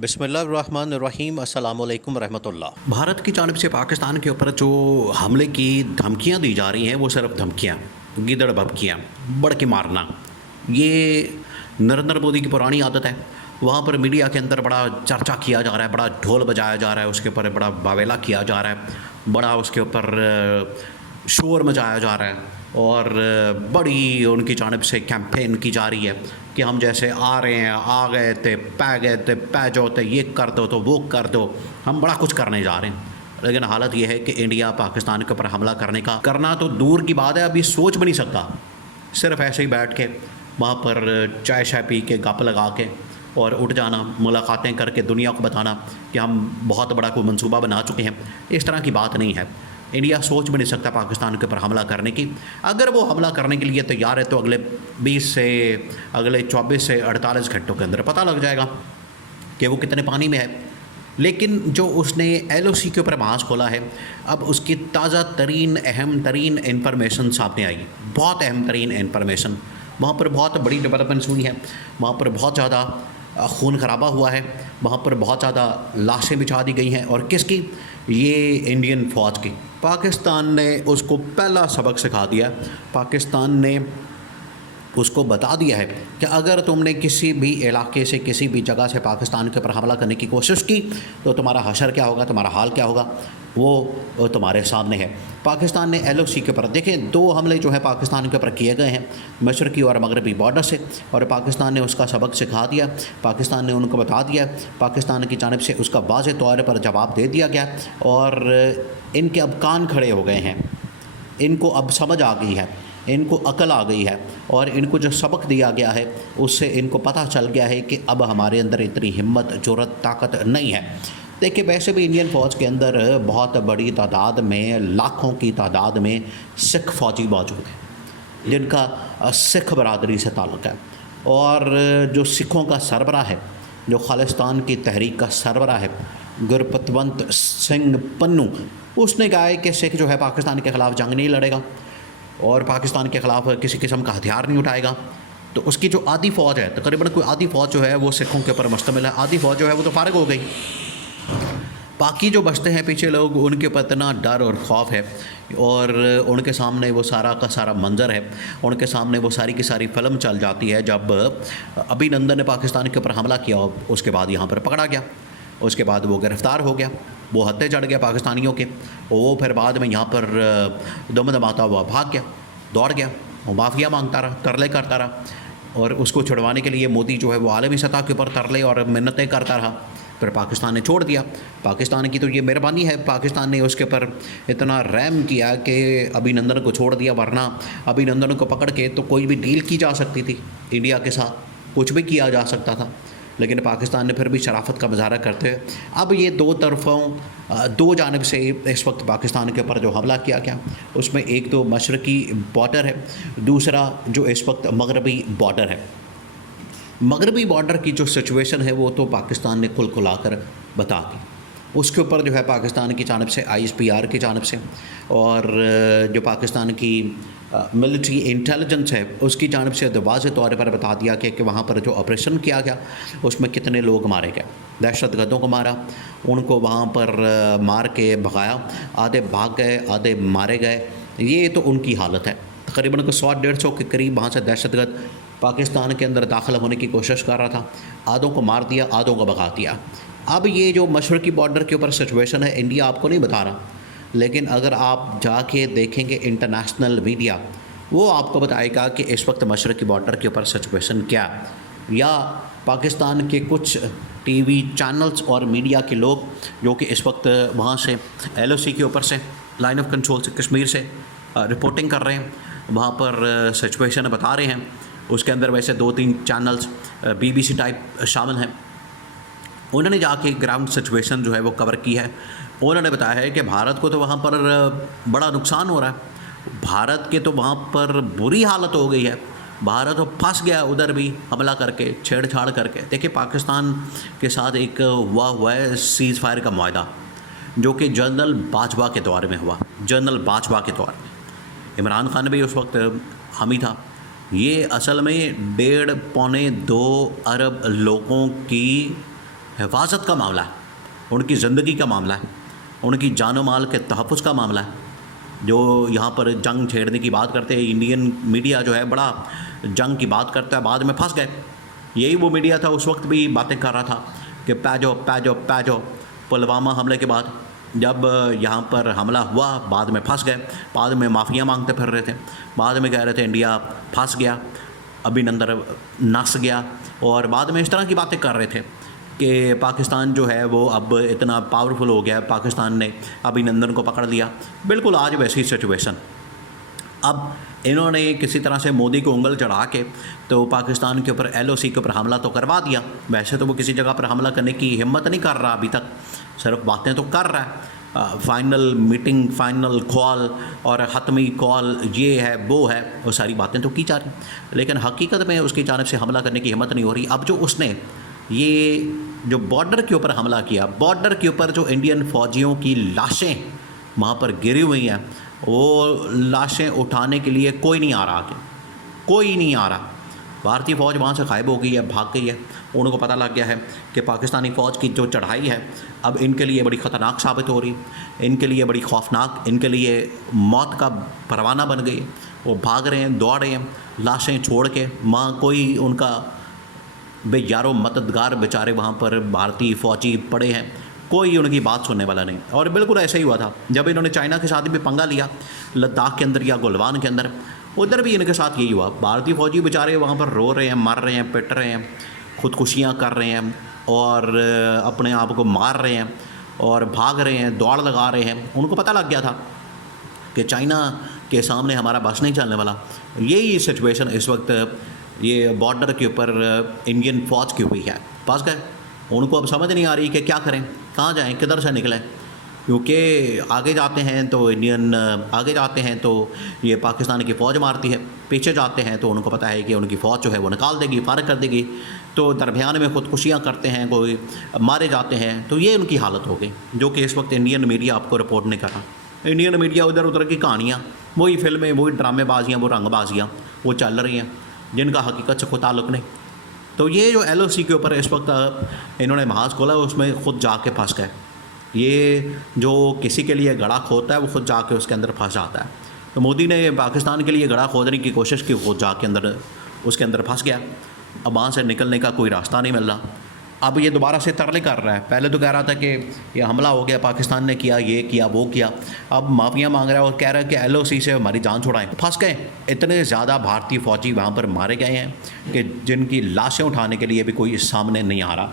बिस्मिल्लाहिर्रहमानिर्रहीम अस्सलामुअलैकुम रहमतुल्लाह। भारत की जानिब से पाकिस्तान के ऊपर जो हमले की धमकियां दी जा रही हैं वो सिर्फ धमकियां, गिदड़ भभकियां, बढ़ के मारना, ये नरेंद्र मोदी की पुरानी आदत है। वहाँ पर मीडिया के अंदर बड़ा चर्चा किया जा रहा है, बड़ा ढोल बजाया जा रहा है, उसके ऊपर बड़ा बावेला किया जा रहा है, बड़ा उसके ऊपर शोर मचाया जा रहा है और बड़ी उनकी जानिब से कैंपेन की जा रही है कि हम जैसे आ रहे हैं, आ गए थे, पै जाओ थे, ये कर दो तो वो कर दो, हम बड़ा कुछ करने जा रहे हैं। लेकिन हालत ये है कि इंडिया पाकिस्तान के ऊपर हमला करना तो दूर की बात है, अभी सोच भी नहीं सकता। सिर्फ ऐसे ही बैठ के वहाँ पर चाय शाय पी के गप लगा के और उठ जाना, मुलाकातें करके दुनिया को बताना कि हम बहुत बड़ा कोई मंसूबा बना चुके हैं, इस तरह की बात नहीं है। इंडिया सोच भी नहीं सकता पाकिस्तान के ऊपर हमला करने की। अगर वो हमला करने के लिए तैयार है तो अगले 24 से 48 घंटों के अंदर पता लग जाएगा कि वो कितने पानी में है। लेकिन जो उसने LOC के ऊपर मास खोला है, अब उसकी ताज़ा तरीन अहम तरीन इन्फॉर्मेशन सामने आई, बहुत अहम तरीन इन्फॉर्मेशन। वहाँ पर बहुत बड़ी डेवलपमेंट्स हुई हैं, वहाँ पर बहुत ज़्यादा खून खराबा हुआ है, वहाँ पर बहुत ज़्यादा लाशें बिछा दी गई हैं। और किसकी? ये इंडियन फ़ौज की। पाकिस्तान ने उसको पहला सबक सिखा दिया। पाकिस्तान ने उसको बता दिया है कि अगर तुमने किसी भी इलाके से, किसी भी जगह से पाकिस्तान के ऊपर हमला करने की कोशिश की तो तुम्हारा हशर क्या होगा, तुम्हारा हाल क्या होगा, वो तुम्हारे सामने है। पाकिस्तान ने LOC के ऊपर देखें 2 हमले जो है पाकिस्तान के ऊपर किए गए हैं, मशरक़ी और मगरबी बॉर्डर से, और पाकिस्तान ने उसका सबक सिखा दिया। पाकिस्तान ने उनको बता दिया, पाकिस्तान की जानिब से उसका वाज़ेह तौर पर जवाब दे दिया गया और इनके अब कान खड़े हो गए हैं, इनको अब समझ आ गई है, इनको अकल आ गई है और इनको जो सबक दिया गया है उससे इनको पता चल गया है कि अब हमारे अंदर इतनी हिम्मत, जुर्रत, ताकत नहीं है। देखिए, वैसे भी इंडियन फ़ौज के अंदर बहुत बड़ी तादाद में, लाखों की तादाद में सिख फ़ौजी मौजूद हैं जिनका सिख बरादरी से ताल्लुक़ है। और जो सिखों का सरबराह है, जो खालिस्तान की तहरीक का सरबराह है, गुरपतवंत सिंह पन्नू, उसने कहा है कि सिख जो है पाकिस्तान के ख़िलाफ़ जंग नहीं लड़ेगा और पाकिस्तान के ख़िलाफ़ किसी किस्म का हथियार नहीं उठाएगा। तो उसकी जो आधी फ़ौज है, तकरीबन कोई आधी फ़ौज जो है वो सिखों के ऊपर मुश्तमिल है, आधी फ़ौज जो है वो तो फारिग हो गई। बाकी जो बचते हैं पीछे लोग, उनके ऊपर इतना डर और खौफ है और उनके सामने वो सारा का सारा मंज़र है, उनके सामने वो सारी की सारी फ़िल्म चल जाती है। जब अभिनंदन ने पाकिस्तान के ऊपर हमला किया, उसके बाद यहाँ पर पकड़ा गया, उसके बाद वो गिरफ़्तार हो गया, वो हत्थे चढ़ गया पाकिस्तानियों के, वो फिर बाद में यहाँ पर दम दमाता हुआ भाग गया, दौड़ गया, वो माफ़िया मांगता रहा, तरले करता रहा और उसको छुड़वाने के लिए मोदी जो है वो आलमी सतह के ऊपर तरले और मिन्नतें करता रहा। फिर पाकिस्तान ने छोड़ दिया। पाकिस्तान की तो ये मेहरबानी है, पाकिस्तान ने उसके ऊपर इतना रहम किया कि अभिनंदन को छोड़ दिया, वरना अभिनंदन को पकड़ के तो कोई भी डील की जा सकती थी इंडिया के साथ, कुछ भी किया जा सकता था। लेकिन पाकिस्तान ने फिर भी शराफत का मुजाहरा करते हुए अब ये दो जानिब से इस वक्त पाकिस्तान के ऊपर जो हमला किया गया, उसमें एक तो मशरक़ी बॉर्डर है, दूसरा जो इस वक्त मगरबी बॉर्डर है। मगरबी बॉर्डर की जो सिचुएशन है वो तो पाकिस्तान ने खुला कर बता दी। उसके ऊपर जो है पाकिस्तान की जानिब से ISPR की जानिब से और जो पाकिस्तान की मिलिट्री इंटेलिजेंस है उसकी जानिब से वाज़ेह तौर पर बता दिया कि वहाँ पर जो ऑपरेशन किया गया उसमें कितने लोग मारे गए। दहशतगर्दों को मारा, उनको वहाँ पर मार के भगाया, आधे भाग गए, आधे मारे गए। ये तो उनकी हालत है। तकरीबन 100-150 के करीब वहाँ से दहशतगर्द पाकिस्तान के अंदर दाखिल होने की कोशिश कर रहा था, आधों को मार दिया, आधों को भगा दिया। अब ये जो मशरक़ी बॉर्डर के ऊपर सिचुएशन है, इंडिया आपको नहीं बता रहा, लेकिन अगर आप जाके देखेंगे इंटरनेशनल मीडिया, वो आपको बताएगा कि इस वक्त मशरक़ी बॉर्डर के ऊपर सिचुएशन क्या। या पाकिस्तान के कुछ TV चैनल्स और मीडिया के लोग जो कि इस वक्त वहाँ से LOC के ऊपर से, लाइन ऑफ कंट्रोल से, कश्मीर से रिपोर्टिंग कर रहे हैं, वहाँ पर सिचुएशन बता रहे हैं। उसके अंदर वैसे 2-3 चैनल्स BBC टाइप शामिल हैं। उन्होंने जाके ग्राउंड सिचुएशन जो है वो कवर की है। उन्होंने बताया है कि भारत को तो वहाँ पर बड़ा नुकसान हो रहा है, भारत के तो वहाँ पर बुरी हालत हो गई है, भारत तो फंस गया उधर भी हमला करके, छेड़छाड़ करके। देखिए, पाकिस्तान के साथ एक हुआ है सीज़ फायर का मुआहदा, जो कि जनरल बाजवा के दौर में हुआ। जनरल बाजवा के दौर में इमरान खान भी उस वक्त हामी था। ये असल में 1.5-2 अरब लोगों की हिफाजत का मामला है, उनकी ज़िंदगी का मामला है, उनकी जानो माल के तहफ़्फ़ुज़ का मामला है। जो यहाँ पर जंग छेड़ने की बात करते हैं, इंडियन मीडिया जो है बड़ा जंग की बात करता है, बाद में फंस गए। यही वो मीडिया था उस वक्त भी बातें कर रहा था कि पैजो पुलवामा हमले के बाद जब यहाँ पर हमला हुआ, बाद में फंस गए, बाद में माफ़िया मांगते फिर रहे थे, बाद में कह रहे थे इंडिया फंस गया, अभिनंदन नस गया, और बाद में इस तरह की बातें कर रहे थे कि पाकिस्तान जो है वो अब इतना पावरफुल हो गया है, पाकिस्तान ने अभिनंदन को पकड़ लिया। बिल्कुल आज वैसी सिचुएशन। अब इन्होंने किसी तरह से मोदी को उंगल चढ़ा के तो पाकिस्तान के ऊपर LOC के ऊपर हमला तो करवा दिया। वैसे तो वो किसी जगह पर हमला करने की हिम्मत नहीं कर रहा अभी तक, सिर्फ बातें तो कर रहा है। फाइनल मीटिंग, फाइनल कॉल और हतमी कॉल, ये है वो है, वो सारी बातें तो की जा रही, लेकिन हकीकत में उसकी जानिब से हमला करने की हिम्मत नहीं हो रही। अब जो उसने ये जो बॉर्डर के ऊपर हमला किया, बॉर्डर के ऊपर जो इंडियन फ़ौजियों की लाशें वहाँ पर गिरी हुई हैं, वो लाशें उठाने के लिए कोई नहीं आ रहा आगे, कोई नहीं आ रहा। भारतीय फ़ौज वहाँ से गायब हो गई है, भाग गई है। उनको पता लग गया है कि पाकिस्तानी फ़ौज की जो चढ़ाई है अब इनके लिए बड़ी ख़तरनाक साबित हो रही, इनके लिए बड़ी खौफनाक, इनके लिए मौत का परवाना बन गई। वो भाग रहे हैं, दौड़ रहे हैं, लाशें छोड़ के। वहाँ कोई उनका बेयारो मददगार बेचारे वहाँ पर भारतीय फ़ौजी पड़े हैं, कोई उनकी बात सुनने वाला नहीं। और बिल्कुल ऐसा ही हुआ था जब इन्होंने चाइना के साथ भी पंगा लिया, लद्दाख के अंदर या गलवान के अंदर, उधर भी इनके साथ यही हुआ। भारतीय फ़ौजी बेचारे वहाँ पर रो रहे हैं, मर रहे हैं, पिट रहे हैं, खुदकुशियाँ कर रहे हैं और अपने आप को मार रहे हैं और भाग रहे हैं, दौड़ लगा रहे हैं। उनको पता लग गया था कि चाइना के सामने हमारा बस नहीं चलने वाला। यही सिचुएशन इस वक्त ये बॉर्डर के ऊपर इंडियन फ़ौज की हुई है। फंस गए, उनको अब समझ नहीं आ रही कि क्या करें, कहाँ जाएं, किधर से निकलें, क्योंकि आगे जाते हैं तो इंडियन, आगे जाते हैं तो ये पाकिस्तान की फ़ौज मारती है, पीछे जाते हैं तो उनको पता है कि उनकी फ़ौज जो है वो निकाल देगी, फारग कर देगी। तो दरमियान में खुदकुशियाँ करते हैं, कोई मारे जाते हैं। तो ये उनकी हालत हो गई, जो कि इस वक्त इंडियन मीडिया आपको रिपोर्ट नहीं कर रहा। इंडियन मीडिया उधर उधर की कहानियाँ, वही फिल्में, वही ड्रामेबाजियाँ, वो रंगबाजियाँ वो चल रही हैं, जिनका हकीकत से कोई ताल्लुक़ नहीं। तो ये जो LOC के ऊपर इस वक्त इन्होंने महाज खोला, उसमें ख़ुद जाके फंस गए। ये जो किसी के लिए गड़ा खोदता है वो ख़ुद जाके उसके अंदर फंस जाता है। तो मोदी ने पाकिस्तान के लिए गड़ा खोदने की कोशिश की, खुद जाके अंदर उसके अंदर फंस गया। अब वहाँ से निकलने का कोई रास्ता नहीं मिल रहा। अब ये दोबारा से तरले कर रहा है। पहले तो कह रहा था कि ये हमला हो गया, पाकिस्तान ने किया, ये किया, वो किया। अब माफ़ियाँ मांग रहा है और कह रहा है कि LOC से हमारी जान छुड़ाएं। फंस गए। इतने ज़्यादा भारतीय फ़ौजी वहाँ पर मारे गए हैं कि जिनकी लाशें उठाने के लिए भी कोई सामने नहीं आ रहा।